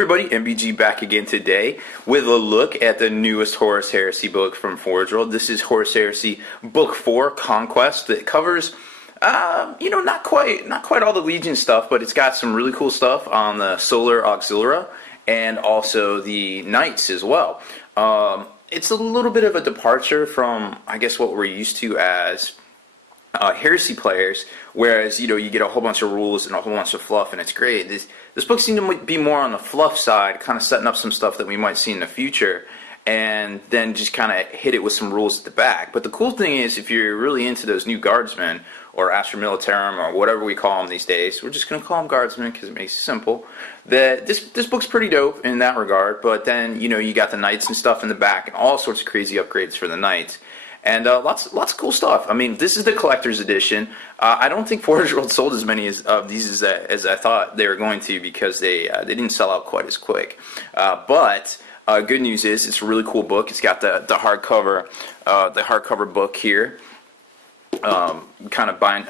everybody, MBG back again today with a look at the newest Horus Heresy book from Forge World. This is Horus Heresy Book 4, Conquest, that covers, not quite all the Legion stuff, but it's got some really cool stuff on the Solar Auxilia and also the Knights as well. It's a little bit of a departure from, I guess, what we're used to as Heresy players, whereas you get a whole bunch of rules and a whole bunch of fluff, and it's great. This book seemed to be more on the fluff side, kind of setting up some stuff that we might see in the future, and then just kind of hit it with some rules at the back. But the cool thing is, if you're really into those new guardsmen, or Astra Militarum, or whatever we call them these days, we're just going to call them guardsmen because it makes it simple, that this book's pretty dope in that regard. But then, you got the Knights and stuff in the back, and all sorts of crazy upgrades for the Knights. And lots of cool stuff. I mean, this is the collector's edition. I don't think Forge World sold as many of these as I thought they were going to, because they didn't sell out quite as quick. But good news is it's a really cool book. It's got the hardcover book here, kind of bind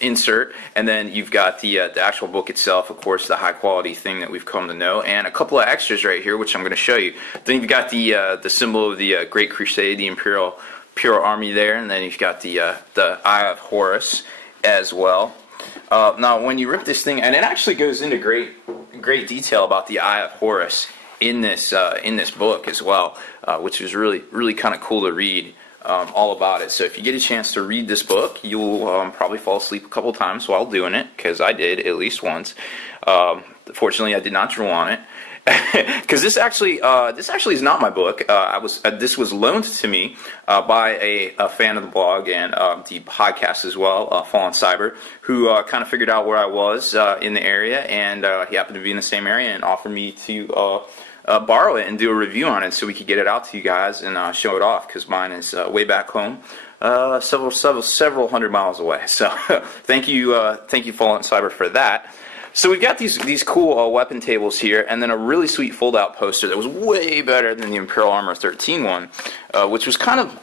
insert, and then you've got the actual book itself, of course, the high quality thing that we've come to know, and a couple of extras right here, which I'm going to show you. Then you've got the symbol of the Great Crusade, the Imperial Army there, and then you've got the Eye of Horus as well. Now, when you rip this thing, and it actually goes into great detail about the Eye of Horus in this book as well, which is really kind of cool to read all about it. So if you get a chance to read this book, you'll probably fall asleep a couple times while doing it, because I did at least once. Fortunately, I did not draw on it. Because this actually is not my book. This was loaned to me by a fan of the blog and the podcast as well, Fallen Cyber, who kind of figured out where I was in the area, and he happened to be in the same area and offered me to borrow it and do a review on it so we could get it out to you guys and show it off, because mine is way back home, several hundred miles away. So thank you Fallen Cyber for that. So we've got these cool weapon tables here, and then a really sweet fold-out poster that was way better than the Imperial Armor 13 one, which was kind of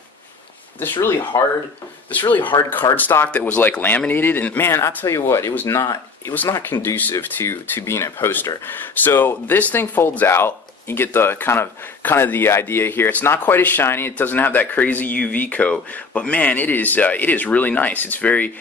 this really hard cardstock that was like laminated. And man, I tell you what, it was not conducive to being a poster. So this thing folds out. You get the kind of the idea here. It's not quite as shiny. It doesn't have that crazy UV coat, but man, it is really nice. It's very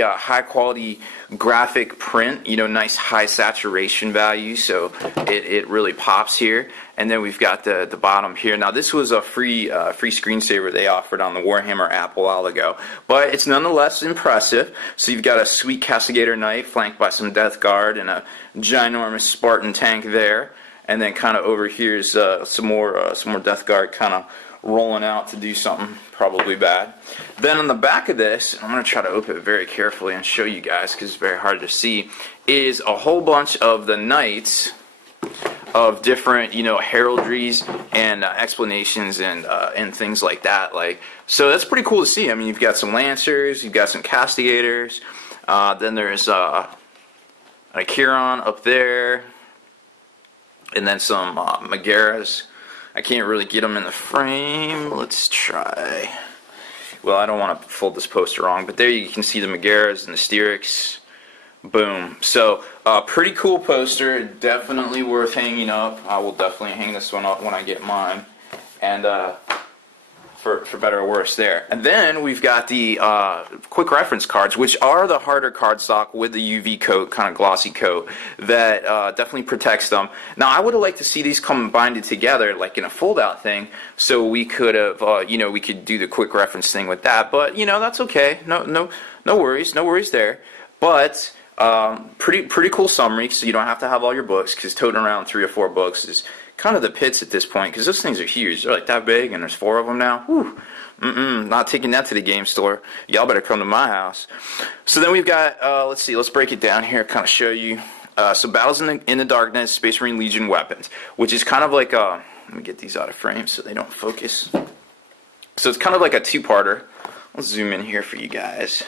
high quality graphic print. Nice high saturation value. So it really pops here. And then we've got the bottom here. Now this was a free screensaver they offered on the Warhammer app a while ago, but it's nonetheless impressive. So you've got a sweet Castigator Knight flanked by some Death Guard and a ginormous Spartan tank there. And then kind of over here is some more Death Guard kind of rolling out to do something probably bad. Then on the back of this, I'm going to try to open it very carefully and show you guys because it's very hard to see, is a whole bunch of the Knights of different heraldries and explanations and things like that. So that's pretty cool to see. I mean, you've got some Lancers, you've got some Castigators, then there's a Chiron up there. And then some Megaras. I can't really get them in the frame. Let's try. Well, I don't want to fold this poster wrong, but there you can see the Megaras and the Styrics. Boom. So, pretty cool poster. Definitely worth hanging up. I will definitely hang this one up when I get mine. And for better or worse there. And then we've got the quick reference cards, which are the harder cardstock with the UV coat, kind of glossy coat, that definitely protects them. Now, I would have liked to see these combined together, like in a fold-out thing, so we could have, we could do the quick reference thing with that. But that's okay. No worries there. But pretty cool summary, so you don't have to have all your books, because toting around 3 or 4 books is kind of the pits at this point, because those things are huge. They're like that big, and there's 4 of them now. Whew. Not taking that to the game store. Y'all better come to my house. So then we've got, let's break it down here, kind of show you. So Battles in the Darkness, Space Marine Legion weapons, which is kind of like let me get these out of frame so they don't focus. So it's kind of like a 2-parter. Let's zoom in here for you guys.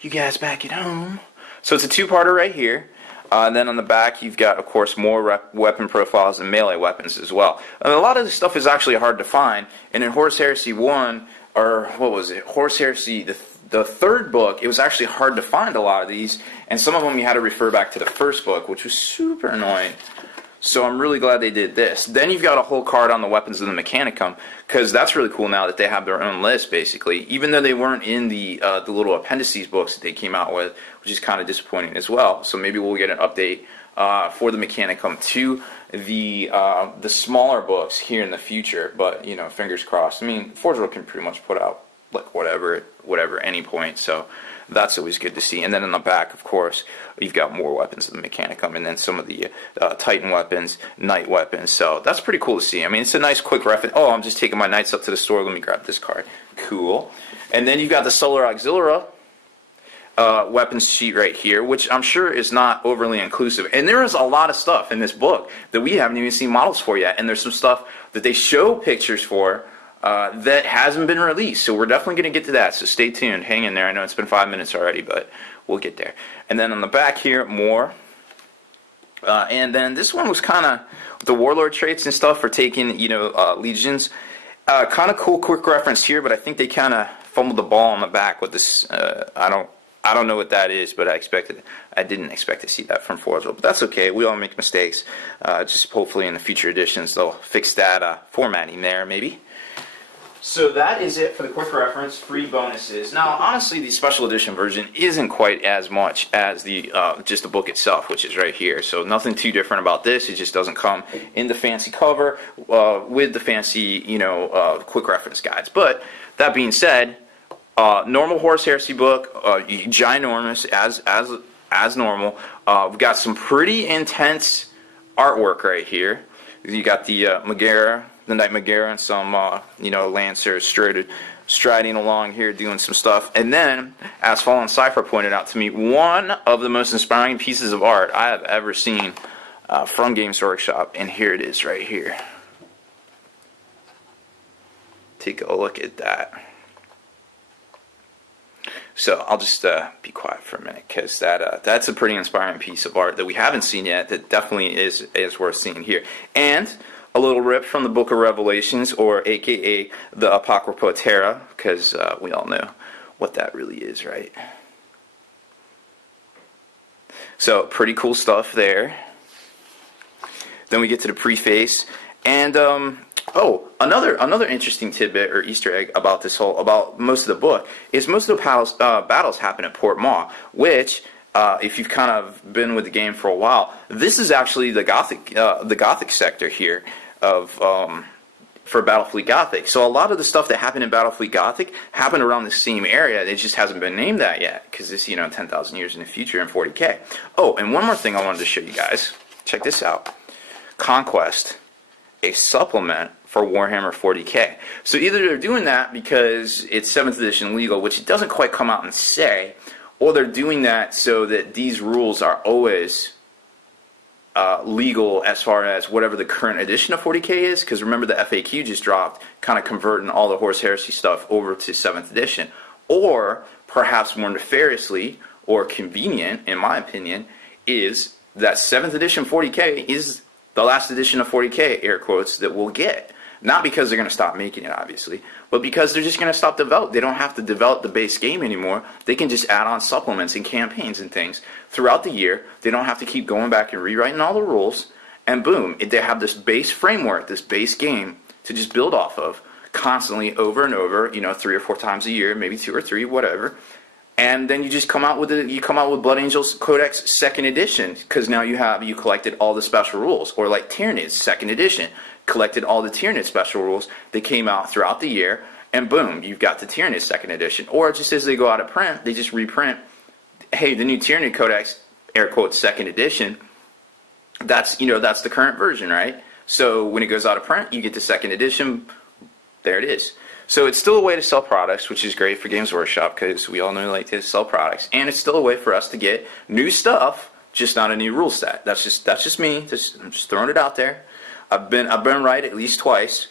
You guys back at home. So it's a 2-parter right here. And then on the back, you've got, of course, more weapon profiles and melee weapons as well. And a lot of this stuff is actually hard to find. And in Horus Heresy 1, or what was it? Horus Heresy, the third book, it was actually hard to find a lot of these. And some of them you had to refer back to the first book, which was super annoying. So I'm really glad they did this. Then you've got a whole card on the weapons of the Mechanicum, because that's really cool now that they have their own list, basically. Even though they weren't in the little appendices books that they came out with, which is kind of disappointing as well. So maybe we'll get an update for the Mechanicum to the smaller books here in the future. But, you know, fingers crossed. I mean, Forge World can pretty much put out like whatever, any point. So that's always good to see. And then in the back, of course, you've got more weapons of the Mechanicum, and then some of the Titan weapons, Knight weapons. So that's pretty cool to see. I mean, it's a nice quick reference. Oh, I'm just taking my Knights up to the store. Let me grab this card. Cool. And then you've got the Solar Auxilia weapons sheet right here, which I'm sure is not overly inclusive. And there is a lot of stuff in this book that we haven't even seen models for yet. And there's some stuff that they show pictures for that hasn't been released. So we're definitely going to get to that. So stay tuned. Hang in there. I know it's been 5 minutes already, but we'll get there. And then on the back here, more. And then this one was kind of the Warlord traits and stuff for taking, you know, legions. Kind of cool quick reference here, but I think they kind of fumbled the ball on the back with this. I don't know what that is, but I didn't expect to see that from Forge World. But that's okay. We all make mistakes. Just hopefully in the future editions they'll fix that formatting there, maybe. So that is it for the quick reference, free bonuses. Now, honestly, the special edition version isn't quite as much as the just the book itself, which is right here. So nothing too different about this. It just doesn't come in the fancy cover with the fancy, you know, quick reference guides. But that being said, normal Horus Heresy book, ginormous as normal. We've got some pretty intense artwork right here. You got the Megara. The Knight Megara and some, you know, Lancers striding along here doing some stuff. And then, as Fallen Cypher pointed out to me, one of the most inspiring pieces of art I have ever seen from Games Workshop, and here it is right here. Take a look at that. So I'll just be quiet for a minute, because that's a pretty inspiring piece of art that we haven't seen yet that definitely is worth seeing here. And a little rip from the Book of Revelations, or aka the Apocrypha Terra, because we all know what that really is, right? So pretty cool stuff there. Then we get to the preface, and oh, another interesting tidbit or Easter egg about about most of the book is most of the battles happen at Port Maw, which, if you've kind of been with the game for a while, this is actually the Gothic sector here of for Battlefleet Gothic. So a lot of the stuff that happened in Battlefleet Gothic happened around the same area. It just hasn't been named that yet, because it's, you know, 10,000 years in the future in 40K. Oh, and one more thing I wanted to show you guys. Check this out. Conquest, a supplement for Warhammer 40K. So either they're doing that because it's 7th edition legal, which it doesn't quite come out and say, or they're doing that so that these rules are always legal as far as whatever the current edition of 40K is, because remember the FAQ just dropped, kind of converting all the Horus Heresy stuff over to 7th edition. Or perhaps more nefariously or convenient, in my opinion, is that 7th edition 40K is the last edition of 40K, air quotes, that we'll get. Not because they're going to stop making it, obviously, but because they're just going to stop developing. They don't have to develop the base game anymore. They can just add on supplements and campaigns and things throughout the year. They don't have to keep going back and rewriting all the rules. And boom, they have this base framework, this base game to just build off of constantly over and over, you know, 3 or 4 times a year, maybe 2 or 3, whatever. And then you just come out with Blood Angels Codex 2nd edition, because now you collected all the special rules, or like Tyranids 2nd edition. Collected all the Tyranid special rules that came out throughout the year, and boom, you've got the Tyranid 2nd edition. Or just as they go out of print, they just reprint, hey, the new Tyranid Codex, air quotes, 2nd edition, that's, you know, that's the current version, right? So when it goes out of print, you get the 2nd edition, there it is. So it's still a way to sell products, which is great for Games Workshop, because we all know they like to sell products, and it's still a way for us to get new stuff, just not a new rule set. That's just me. I'm just throwing it out there. I've been right at least twice.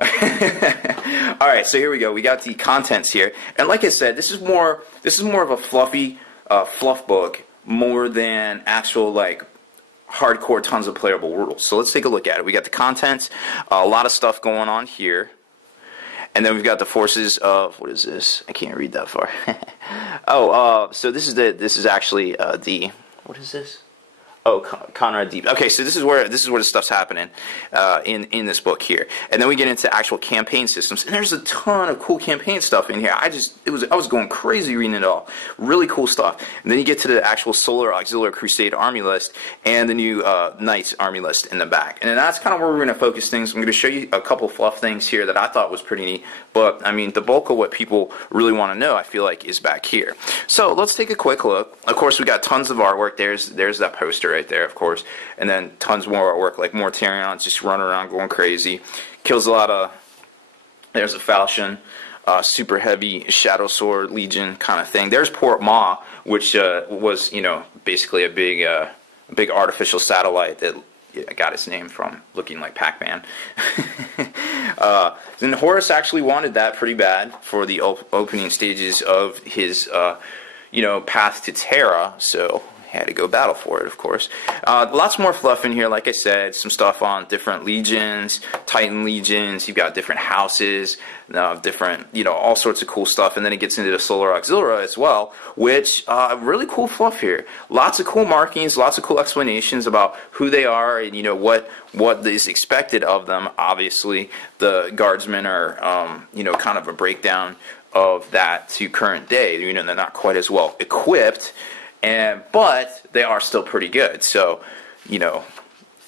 All right, so here we go. We got the contents here, and like I said, this is more of a fluffy fluff book more than actual like hardcore tons of playable rules. So let's take a look at it. We got the contents, a lot of stuff going on here, and then we've got the forces of, what is this? I can't read that far. Oh, so this is actually the, what is this? Oh, Conrad Deep. Okay, so this is where the stuff's happening in this book here, and then we get into actual campaign systems, and there's a ton of cool campaign stuff in here. I was going crazy reading it all. Really cool stuff. And then you get to the actual Solar Auxiliary Crusade army list and the new Knights army list in the back, and then that's kind of where we're going to focus things. I'm going to show you a couple fluff things here that I thought was pretty neat, but I mean the bulk of what people really want to know, I feel like, is back here. So let's take a quick look. Of course, we got tons of artwork. There's that poster right there, of course, and then tons more artwork, like more Tyrions just running around going crazy. Kills a lot of. There's a falchion, super heavy Shadow Sword Legion kind of thing. There's Port Ma, which was, you know, basically a big artificial satellite that got its name from looking like Pac-Man. Then Horus actually wanted that pretty bad for the opening stages of his, you know, path to Terra, so had to go battle for it, of course. Lots more fluff in here, like I said, some stuff on different legions, Titan legions, you've got different houses, different, you know, all sorts of cool stuff, and then it gets into the Solar Auxiliary as well, which, really cool fluff here. Lots of cool markings, lots of cool explanations about who they are and, you know, what is expected of them. Obviously, the guardsmen are, you know, kind of a breakdown of that to current day. You know, they're not quite as well equipped, but they are still pretty good. So, you know,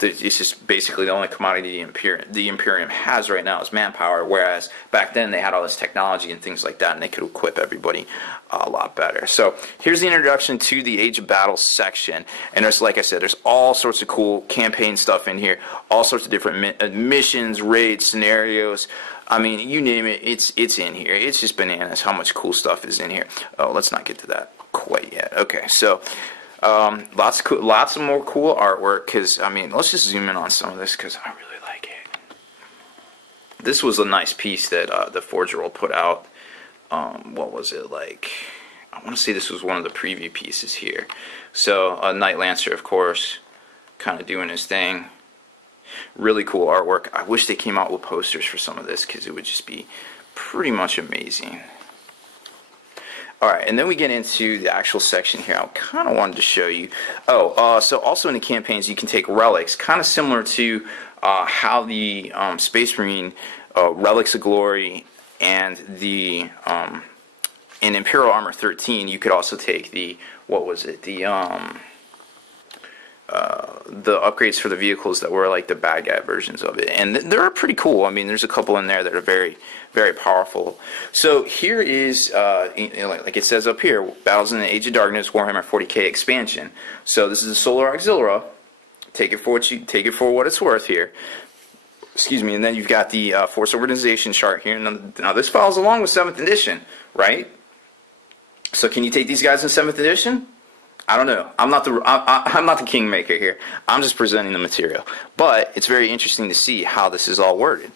it's just basically the only commodity the Imperium has right now is manpower, whereas back then they had all this technology and things like that, and they could equip everybody a lot better. So here's the introduction to the Age of Battle section, and there's, like I said, there's all sorts of cool campaign stuff in here, all sorts of different missions, raids, scenarios. I mean, you name it, it's in here. It's just bananas how much cool stuff is in here. Oh, let's not get to that quite yet. Okay, so lots of more cool artwork, because, I mean, let's just zoom in on some of this, because I really like it. This was a nice piece that the Forge World put out. What was it, like, I want to say this was one of the preview pieces here. So, Knight Lancer, of course, kind of doing his thing. Really cool artwork. I wish they came out with posters for some of this, because it would just be pretty much amazing. Alright, and then we get into the actual section here. I kind of wanted to show you. So also in the campaigns you can take relics, kind of similar to how the Space Marine Relics of Glory and the in Imperial Armor 13 you could also take the, what was it, the upgrades for the vehicles that were like the bad guy versions of it, and they're pretty cool. I mean, there's a couple in there that are very, very powerful. So here is, like it says up here, Battles in the Age of Darkness, Warhammer 40k expansion. So this is the Solar Auxiliary. Take it for what it's worth here. Excuse me, and then you've got the Force Organization chart here. Now this follows along with 7th edition, right? So can you take these guys in 7th edition? I don't know. I'm not the kingmaker here. I'm just presenting the material. But it's very interesting to see how this is all worded.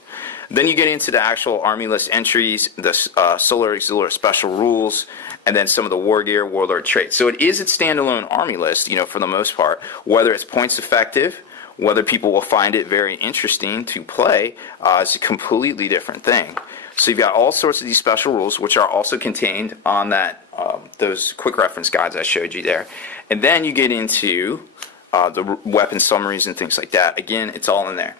Then you get into the actual army list entries, the Solar Auxiliary special rules, and then some of the war gear, warlord traits. So it is its standalone army list, you know, for the most part. Whether it's points effective, whether people will find it very interesting to play, is a completely different thing. So you've got all sorts of these special rules, which are also contained on that those quick reference guides I showed you there. And then you get into the weapon summaries and things like that. Again, it's all in there.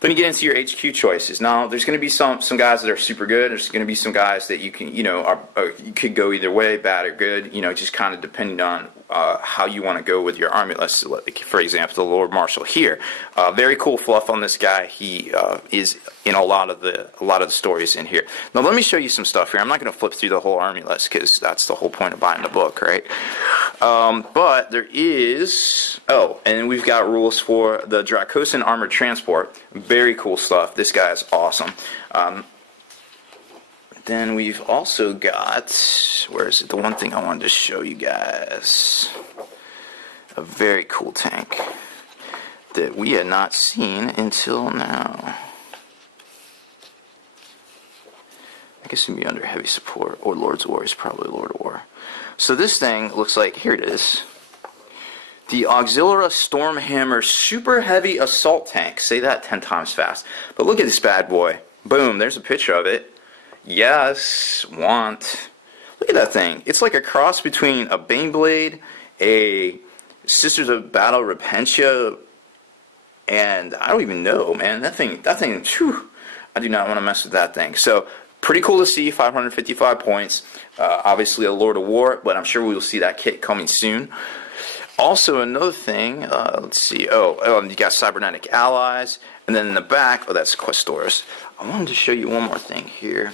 Then you get into your HQ choices. Now, there's going to be some guys that are super good. There's going to be some guys that you can, you know, you could go either way, bad or good. You know, just kind of depending on how you want to go with your army list. Like, for example, the Lord Marshal here. Very cool fluff on this guy. He is in a lot of the stories in here. Now, let me show you some stuff here. I'm not going to flip through the whole army list because that's the whole point of buying the book, right? But there is, and we've got rules for the Dracosan Armored Transport. Very cool stuff. This guy is awesome. Then we've also got, where is it? The one thing I wanted to show you guys. A very cool tank that we had not seen until now. I guess it would be under heavy support, or Lord's War is probably Lord of War. So this thing looks like, here it is. The Auxilia Stormhammer Super Heavy Assault Tank. Say that 10 times fast. But look at this bad boy. Boom, there's a picture of it. Yes, want. Look at that thing. It's like a cross between a Baneblade, a Sisters of Battle Repentia, and I don't even know, man. That thing, whew, I do not want to mess with that thing. So, pretty cool to see, 555 points. Obviously a Lord of War, but I'm sure we will see that kit coming soon. Also, another thing, let's see, you got Cybernetic Allies, and then in the back, that's Questoris. I wanted to show you one more thing here,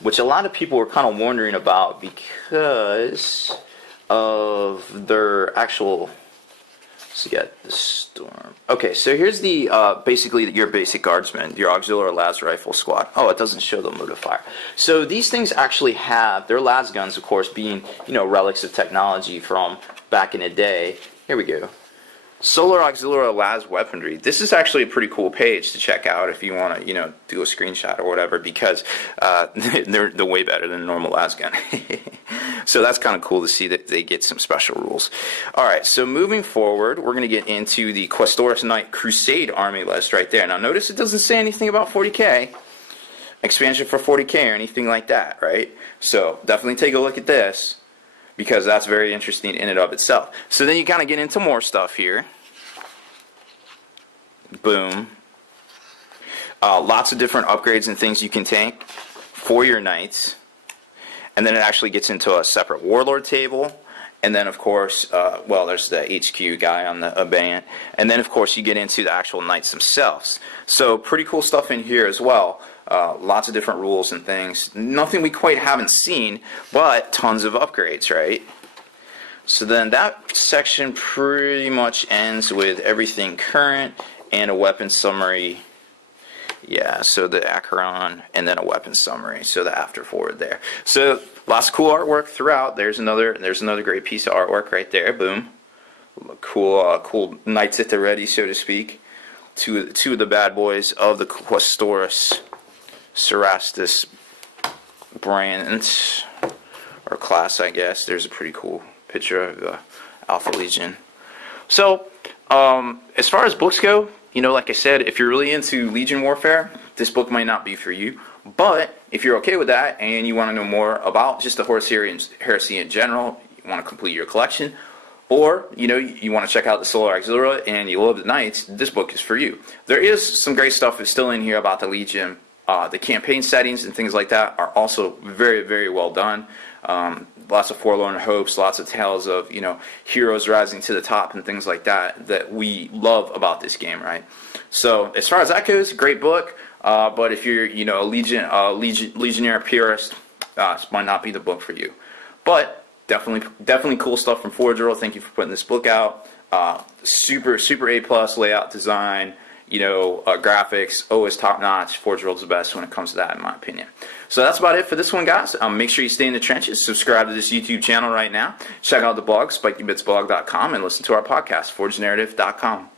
which a lot of people were kind of wondering about because of their actual... So you got the Storm. Okay, so here's the basically your basic guardsmen, your auxiliary las rifle squad. Oh, it doesn't show the modifier. So these things actually have their las guns, of course, being relics of technology from back in the day. Here we go. Solar Auxiliary Las Weaponry. This is actually a pretty cool page to check out if you want to, do a screenshot or whatever, because they're way better than a normal las gun. So that's kind of cool to see that they get some special rules. All right, so moving forward, we're going to get into the Questoris Knight Crusade army list right there. Now, notice it doesn't say anything about 40k, expansion for 40k or anything like that, right? So definitely take a look at this, because that's very interesting in and of itself. So then you kind of get into more stuff here. Boom. Lots of different upgrades and things you can take for your knights. And then it actually gets into a separate warlord table. And then, of course, there's the HQ guy on the Abeyant. And then, of course, you get into the actual knights themselves. So pretty cool stuff in here as well. Lots of different rules and things. Nothing we quite haven't seen, but tons of upgrades, right? So then that section pretty much ends with everything current and a weapon summary. Yeah, so the Acheron and then a weapon summary. So the after forward there. So lots of cool artwork throughout. There's another great piece of artwork right there. Boom. Cool knights at the ready, so to speak. Two of the bad boys of the Questoris Cerastus brand or class, I guess. There's a pretty cool picture of the Alpha Legion. So, as far as books go, like I said, if you're really into Legion warfare, this book might not be for you. But if you're okay with that and you want to know more about just the Horus Heresy in general, you want to complete your collection, or you want to check out the Solar Auxiliary and you love the Knights, this book is for you. There is some great stuff that's still in here about the Legion. The campaign settings and things like that are also very, very well done. Lots of forlorn hopes, lots of tales of heroes rising to the top and things like that we love about this game, right? So as far as that goes, great book. But if you're a Legionnaire purist, this might not be the book for you. But definitely cool stuff from Forge World. Thank you for putting this book out. Super A+ layout design. Graphics, always top notch. Forge World's the best when it comes to that, in my opinion. So that's about it for this one, guys. Make sure you stay in the trenches. Subscribe to this YouTube channel right now. Check out the blog, spikybitsblog.com, and listen to our podcast, forgenarrative.com.